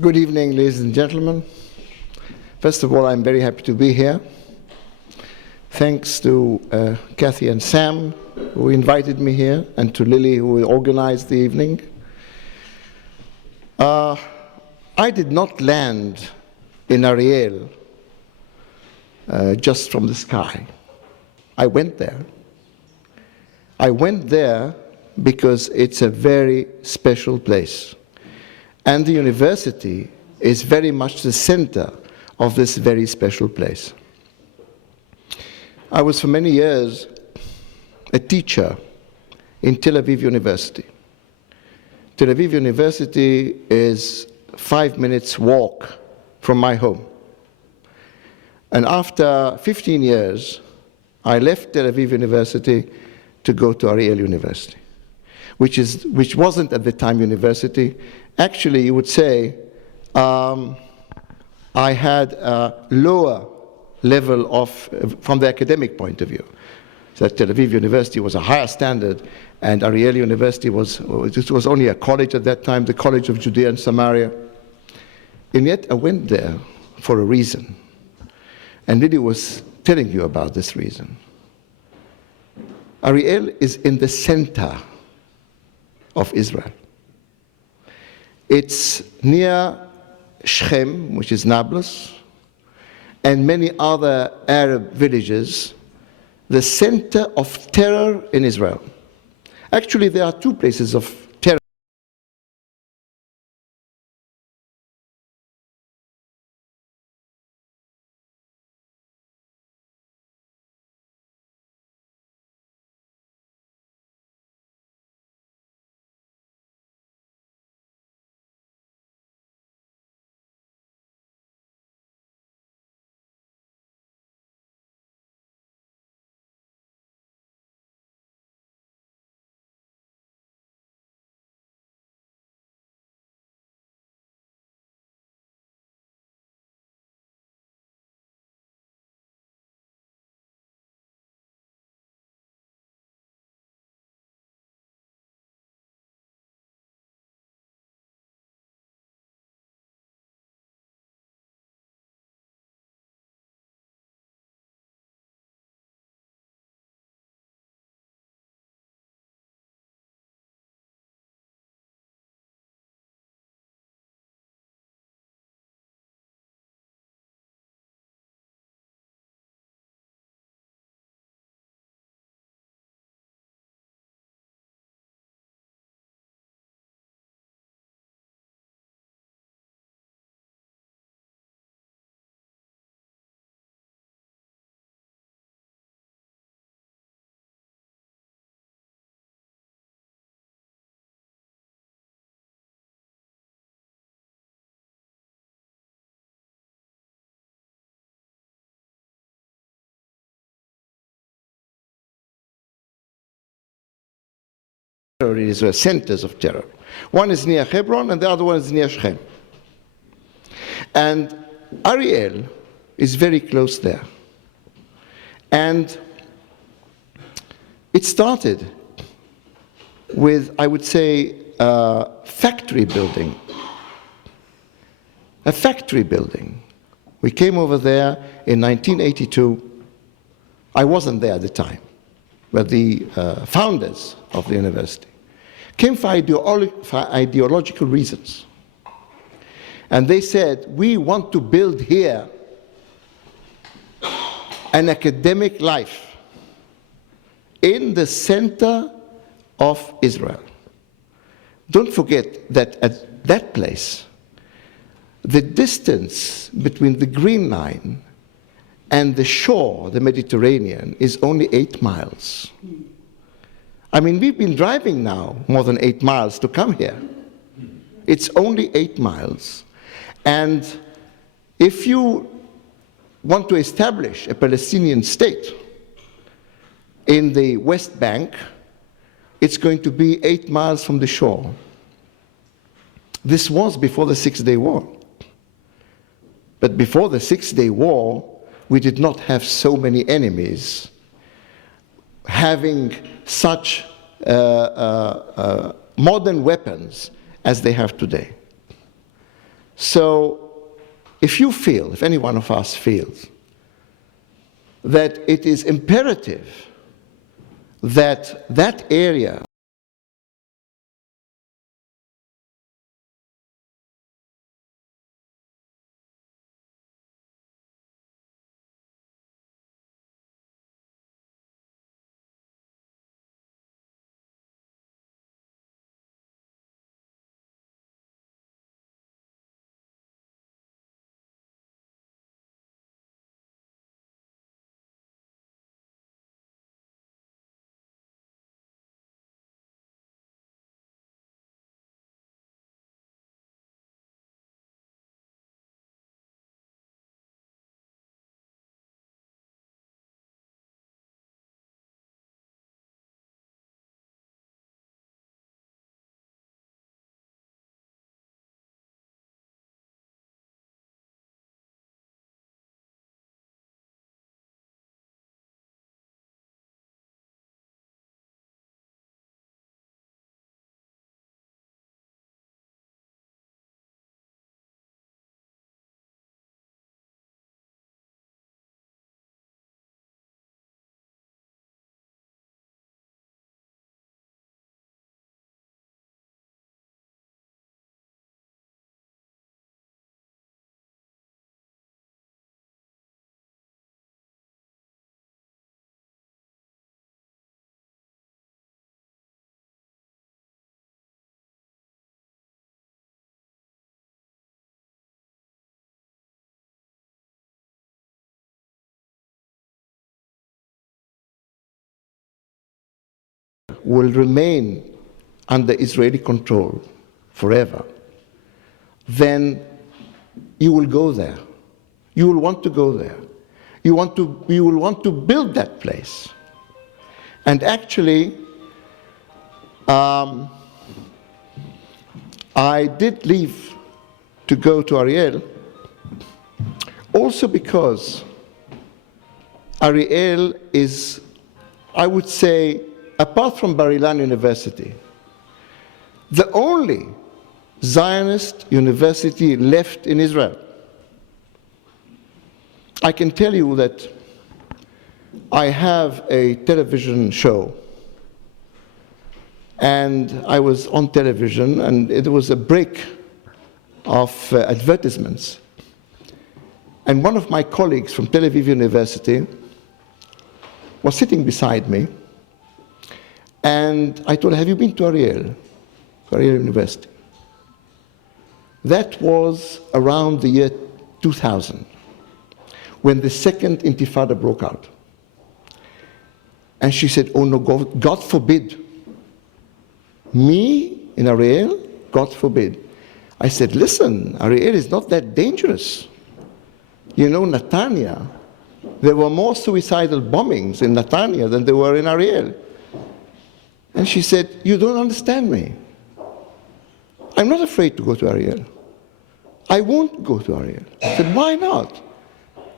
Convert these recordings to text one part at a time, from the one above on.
Good evening, ladies and gentlemen. First of all, I'm very happy to be here. Thanks to Kathy and Sam, who invited me here, and to Lily, who organized the evening. I did not land in Ariel just from the sky. I went there. I went there because it's a very special place. And the university is very much the center of this very special place. I was for many years a teacher in Tel Aviv University. Tel Aviv University is 5 minutes walk from my home. And after 15 years, I left Tel Aviv University to go to Ariel University, which wasn't at the time university. Actually, you would say I had a lower level of, from the academic point of view. So Tel Aviv University was a higher standard, and Ariel University was only a college at that time, the College of Judea and Samaria. And yet I went there for a reason. And Lily was telling you about this reason. Ariel is in the center of Israel. It's near Shechem, which is Nablus, and many other Arab villages, the center of terror in Israel. Actually, there are two places of terror. Is centers of terror. One is near Hebron and the other one is near Shechem. And Ariel is very close there. And it started with, I would say, a factory building. A factory building. We came over there in 1982. I wasn't there at the time, but the founders of the university came for ideological reasons. And they said, we want to build here an academic life in the center of Israel. Don't forget that at that place, the distance between the Green Line and the shore, the Mediterranean, is only 8 miles. I mean, we've been driving now more than 8 miles to come here. It's only 8 miles. And if you want to establish a Palestinian state in the West Bank, it's going to be 8 miles from the shore. This was before the Six-Day War. But before the Six-Day War, we did not have so many enemies having such modern weapons as they have today. So if you feel, if any one of us feels, that it is imperative that that area will remain under Israeli control forever, then you will go there. You will want to go there. You will want to build that place. And actually, I did leave to go to Ariel also because Ariel is, I would say, apart from Bar Ilan University, the only Zionist university left in Israel. I can tell you that I have a television show, and I was on television, and it was a break of advertisements. And one of my colleagues from Tel Aviv University was sitting beside me, and I told her, have you been to Ariel University? That was around the year 2000, when the second Intifada broke out. And she said, oh no, God forbid. Me in Ariel? God forbid. I said, listen, Ariel is not that dangerous. You know, Netanya, there were more suicidal bombings in Netanya than there were in Ariel. And she said, you don't understand me. I'm not afraid to go to Ariel. I won't go to Ariel. I said, why not?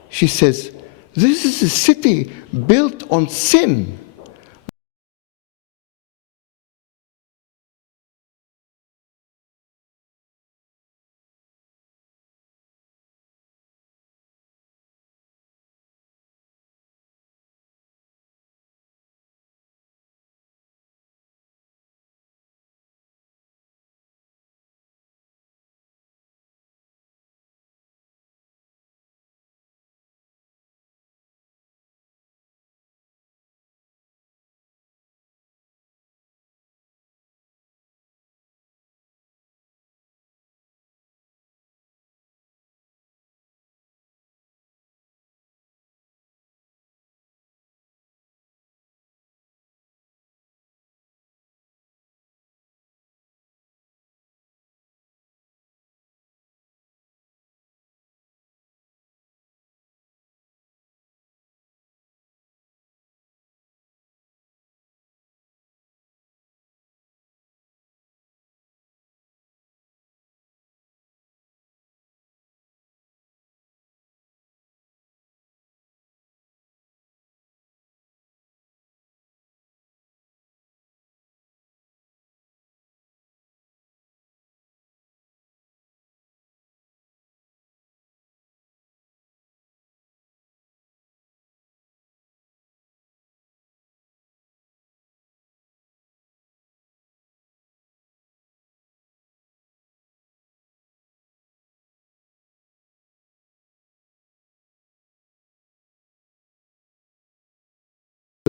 She says, this is a city built on sin.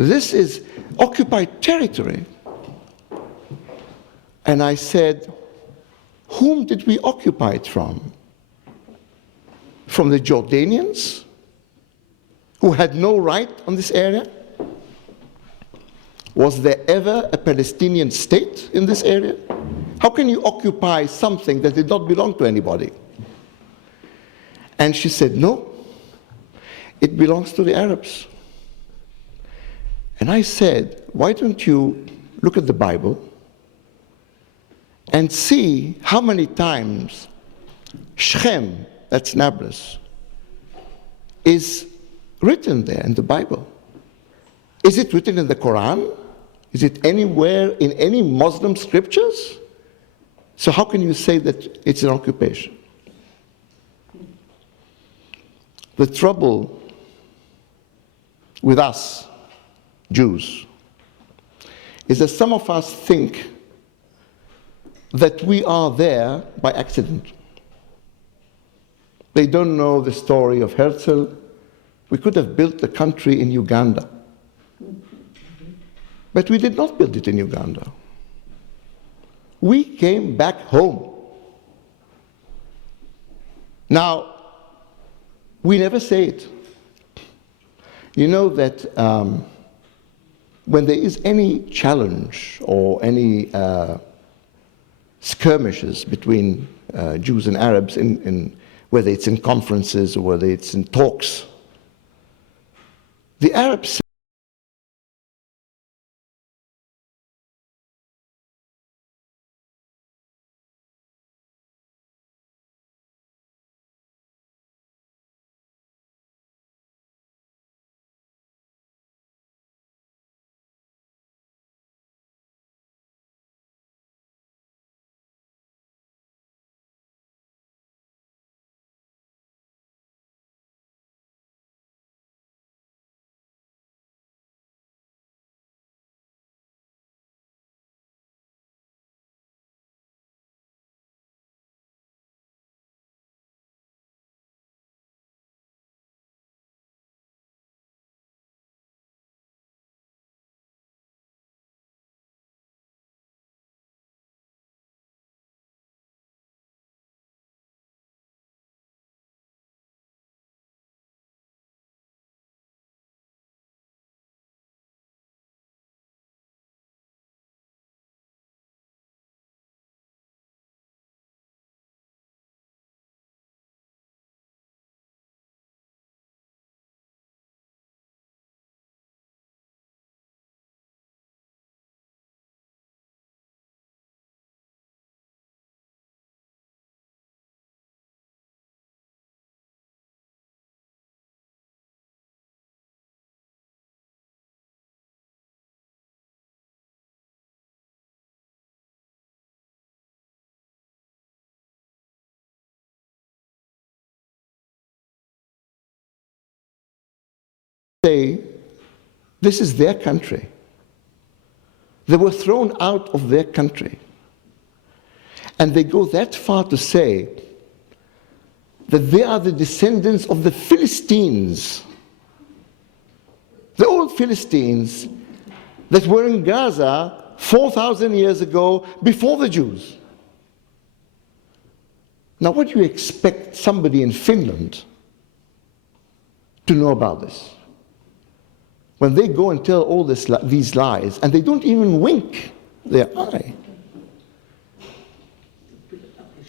This is occupied territory. And I said, whom did we occupy it from? From the Jordanians, who had no right on this area? Was there ever a Palestinian state in this area? How can you occupy something that did not belong to anybody? And she said, no, it belongs to the Arabs. And I said, why don't you look at the Bible and see how many times Shechem, that's Nablus, is written there in the Bible. Is it written in the Quran? Is it anywhere in any Muslim scriptures? So how can you say that it's an occupation? The trouble with us, Jews, is that some of us think that we are there by accident. They don't know the story of Herzl. We could have built the country in Uganda. But we did not build it in Uganda. We came back home. Now, we never say it. You know that when there is any challenge or any skirmishes between Jews and Arabs, whether it's in conferences or whether it's in talks, the Arabs say, this is their country. They were thrown out of their country. And they go that far to say that they are the descendants of the Philistines, the old Philistines that were in Gaza 4,000 years ago before the Jews. Now, what do you expect somebody in Finland to know about this? When they go and tell all these lies, and they don't even wink their eye.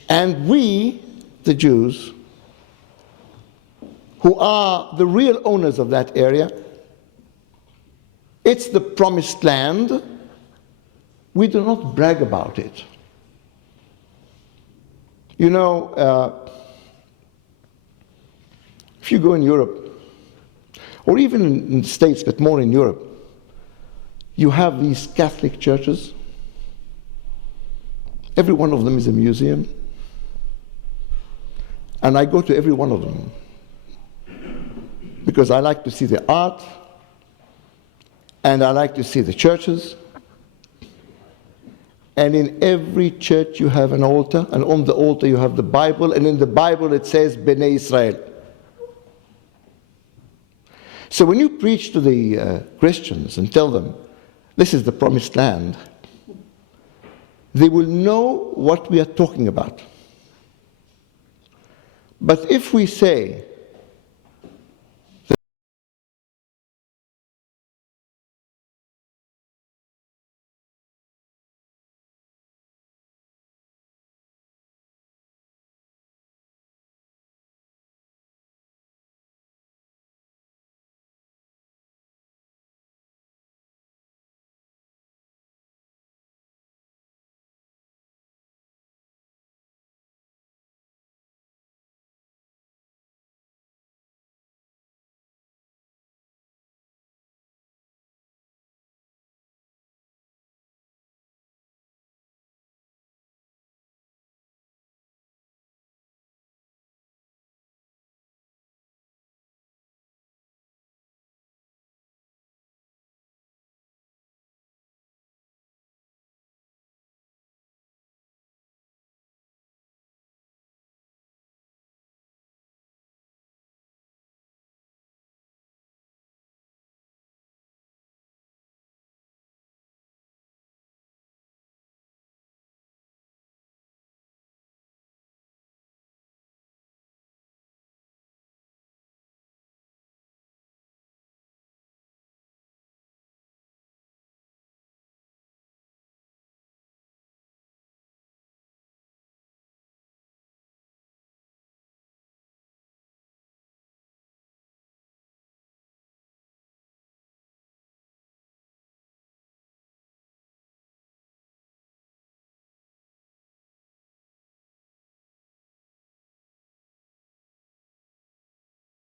And we, the Jews, who are the real owners of that area, it's the promised land, we do not brag about it. You know, if you go in Europe, or even in the States, but more in Europe, you have these Catholic churches. Every one of them is a museum. And I go to every one of them because I like to see the art, and I like to see the churches. And in every church you have an altar, and on the altar you have the Bible, and in the Bible it says Bnei Israel. So when you preach to the Christians and tell them, this is the promised land, they will know what we are talking about. But if we say,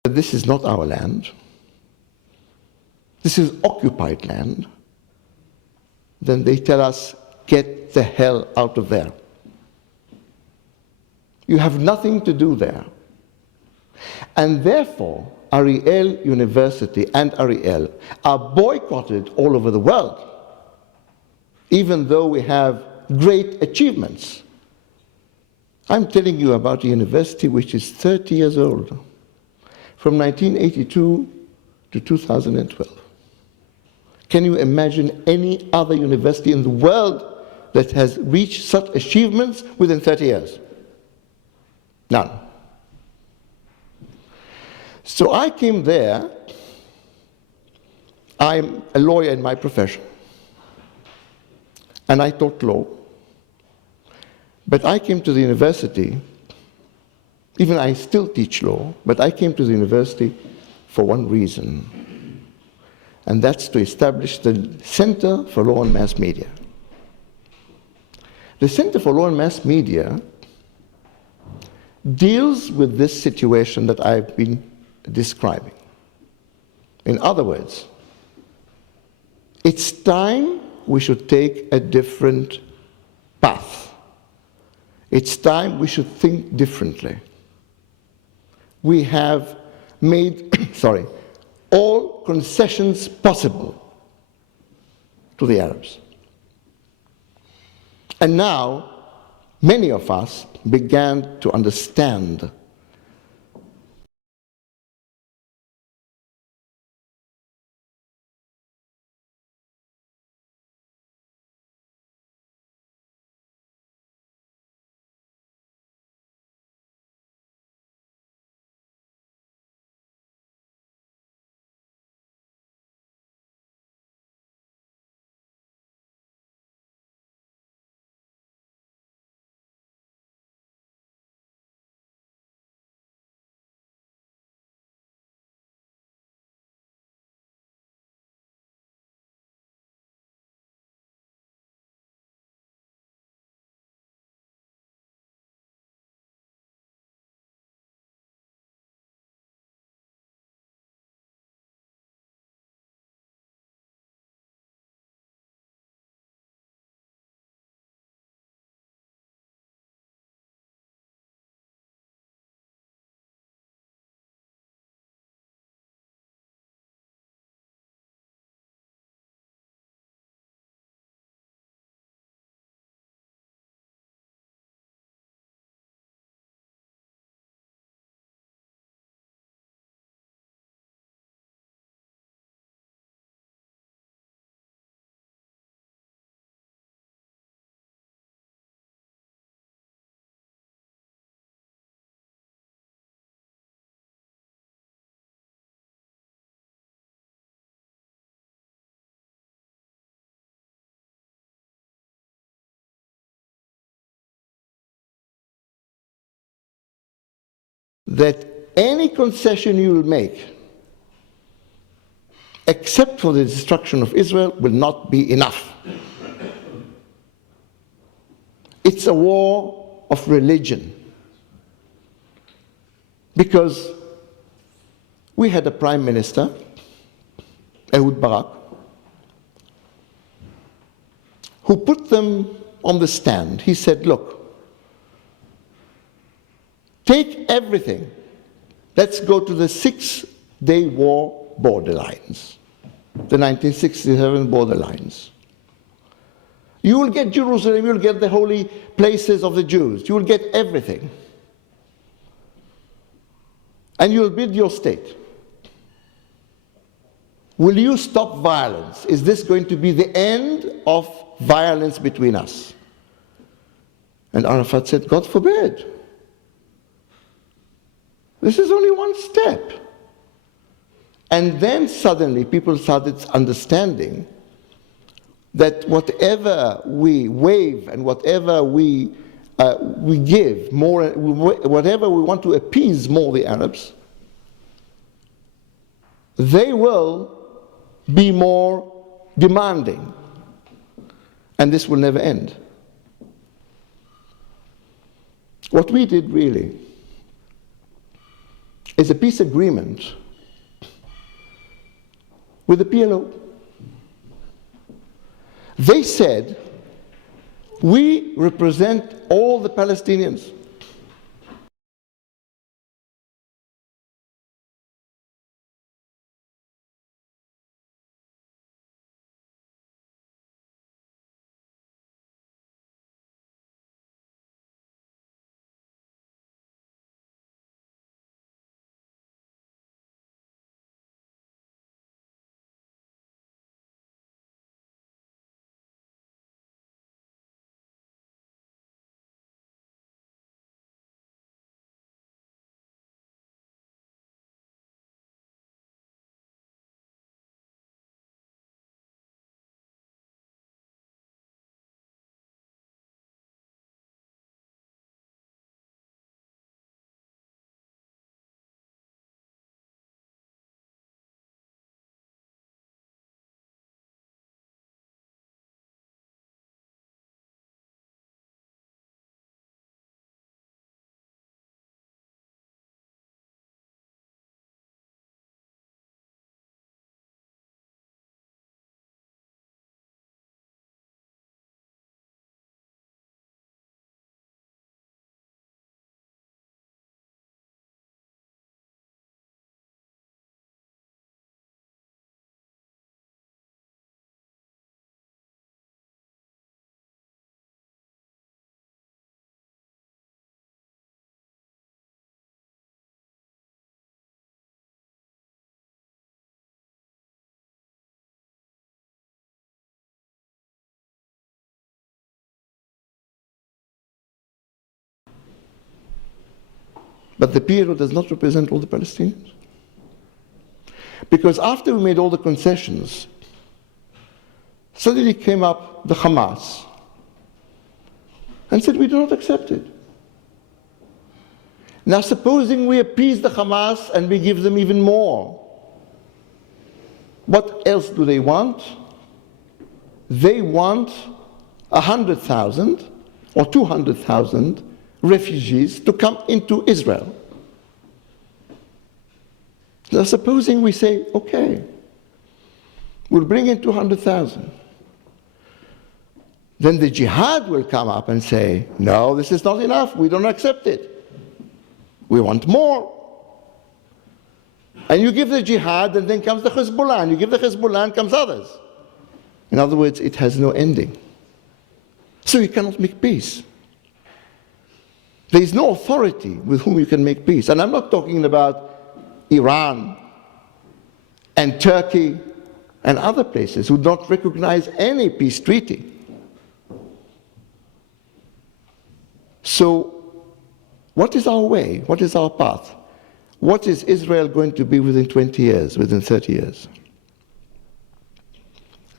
this is not our land, this is occupied land, then they tell us, get the hell out of there. You have nothing to do there. And therefore, Ariel University and Ariel are boycotted all over the world, even though we have great achievements. I'm telling you about a university which is 30 years old, from 1982 to 2012. Can you imagine any other university in the world that has reached such achievements within 30 years? None. So I came there. I'm a lawyer in my profession, and I taught law. But I came to the university, even I still teach law, but I came to the university for one reason, and that's to establish the Center for Law and Mass Media. The Center for Law and Mass Media deals with this situation that I've been describing. In other words, it's time we should take a different path. It's time we should think differently. We have made, all concessions possible to the Arabs. And now, many of us began to understand that any concession you will make, except for the destruction of Israel, will not be enough. It's a war of religion. Because we had a prime minister, Ehud Barak, who put them on the stand. He said, look, take everything. Let's go to the 6-day war borderlines, the 1967 borderlines. You will get Jerusalem, you will get the holy places of the Jews, you will get everything. And you will build your state. Will you stop violence? Is this going to be the end of violence between us? And Arafat said, God forbid. This is only one step. And then suddenly people started understanding that whatever we wave and whatever we give more, whatever we want to appease more the Arabs, they will be more demanding. And this will never end. What we did really is a peace agreement with the PLO. They said, we represent all the Palestinians. But the PLO does not represent all the Palestinians. Because after we made all the concessions, suddenly came up the Hamas and said, we do not accept it. Now supposing we appease the Hamas and we give them even more, what else do they want? They want 100,000 or 200,000 refugees to come into Israel. Now supposing we say, okay, we'll bring in 200,000. Then the jihad will come up and say, no, this is not enough, we don't accept it. We want more. And you give the jihad, and then comes the Hezbollah, and you give the Hezbollah, and comes others. In other words, it has no ending. So you cannot make peace. There is no authority with whom you can make peace. And I'm not talking about Iran and Turkey and other places who do not recognize any peace treaty. So, what is our way? What is our path? What is Israel going to be within 20 years, within 30 years?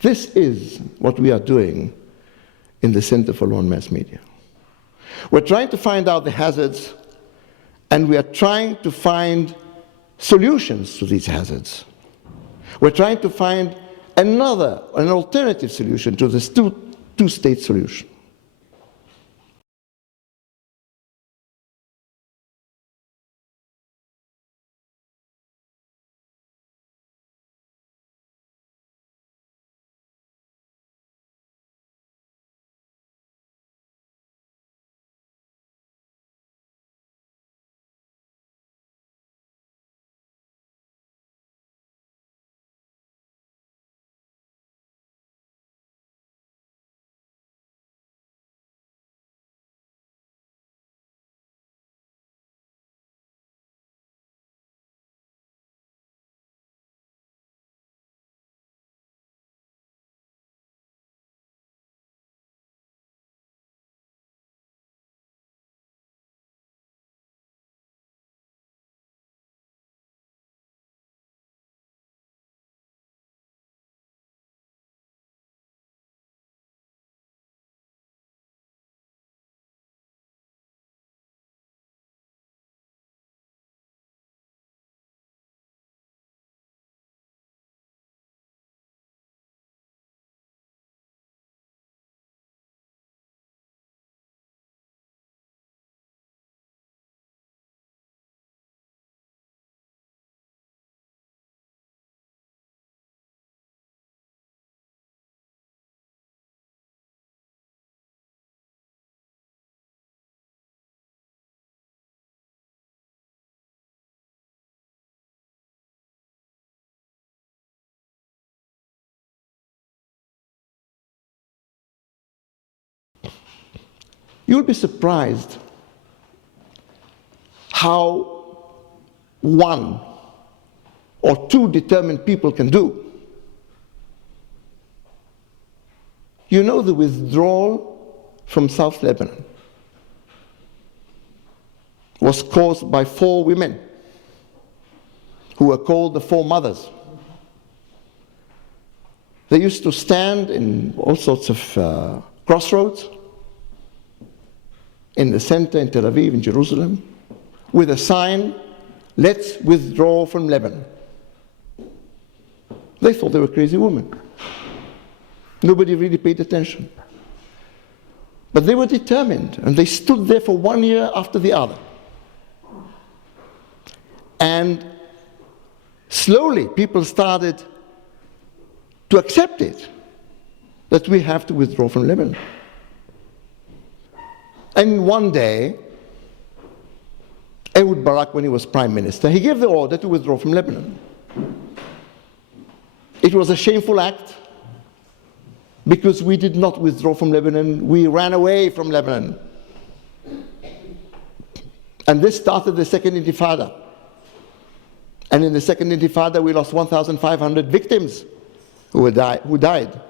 This is what we are doing in the Center for Law and Mass Media. We're trying to find out the hazards And we are trying to find solutions to these hazards. We're trying to find an alternative solution to this two-state solution. You'll be surprised how one or two determined people can do. You know, the withdrawal from South Lebanon was caused by 4 women who were called the 4 mothers. They used to stand in all sorts of crossroads in the center, in Tel Aviv, in Jerusalem, with a sign, "Let's withdraw from Lebanon." They thought they were crazy women. Nobody really paid attention. But they were determined, and they stood there for 1 year after the other. And slowly people started to accept it, that we have to withdraw from Lebanon. And one day, Ehud Barak, when he was prime minister, he gave the order to withdraw from Lebanon. It was a shameful act, because we did not withdraw from Lebanon, we ran away from Lebanon. And this started the Second Intifada. And in the Second Intifada, we lost 1,500 victims who died,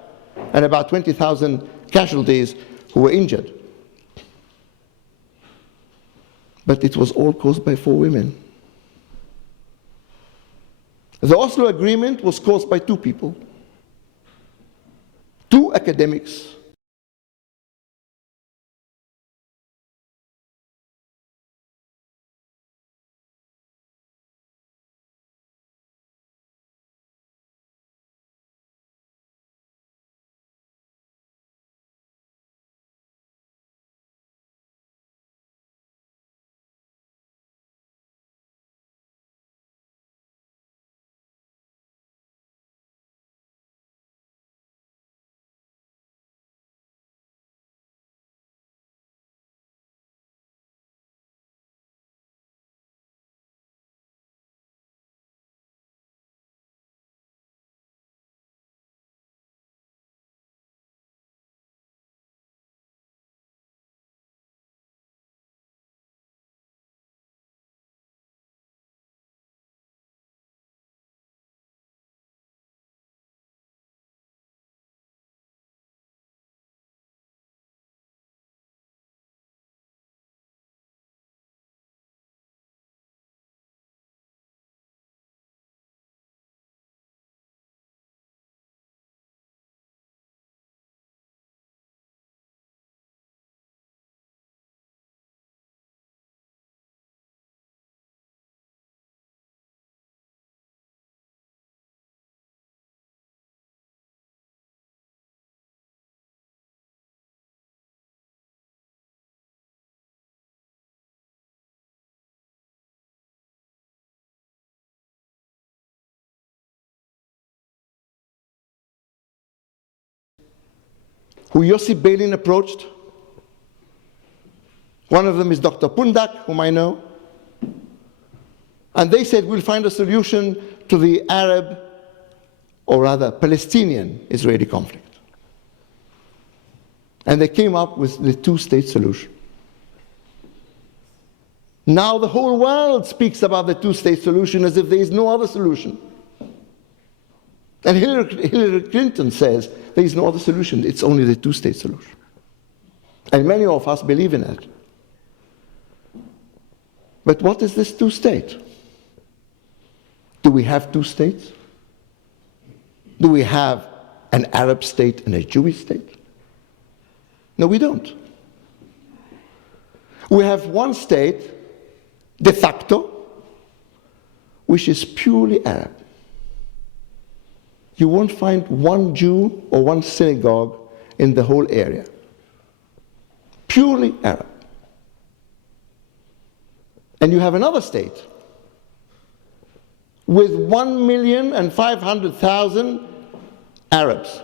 and about 20,000 casualties who were injured. But it was all caused by 4 women. The Oslo Agreement was caused by 2 people, 2 academics who Yossi Beilin approached. One of them is Dr. Pundak, whom I know. And they said, we'll find a solution to the Arab, or rather Palestinian-Israeli conflict. And they came up with the two-state solution. Now the whole world speaks about the two-state solution as if there is no other solution. And Hillary Clinton says there is no other solution, it's only the two-state solution. And many of us believe in it. But what is this two-state? Do we have two states? Do we have an Arab state and a Jewish state? No, we don't. We have one state, de facto, which is purely Arab. You won't find one Jew or one synagogue in the whole area. Purely Arab. And you have another state with 1,500,000 Arabs.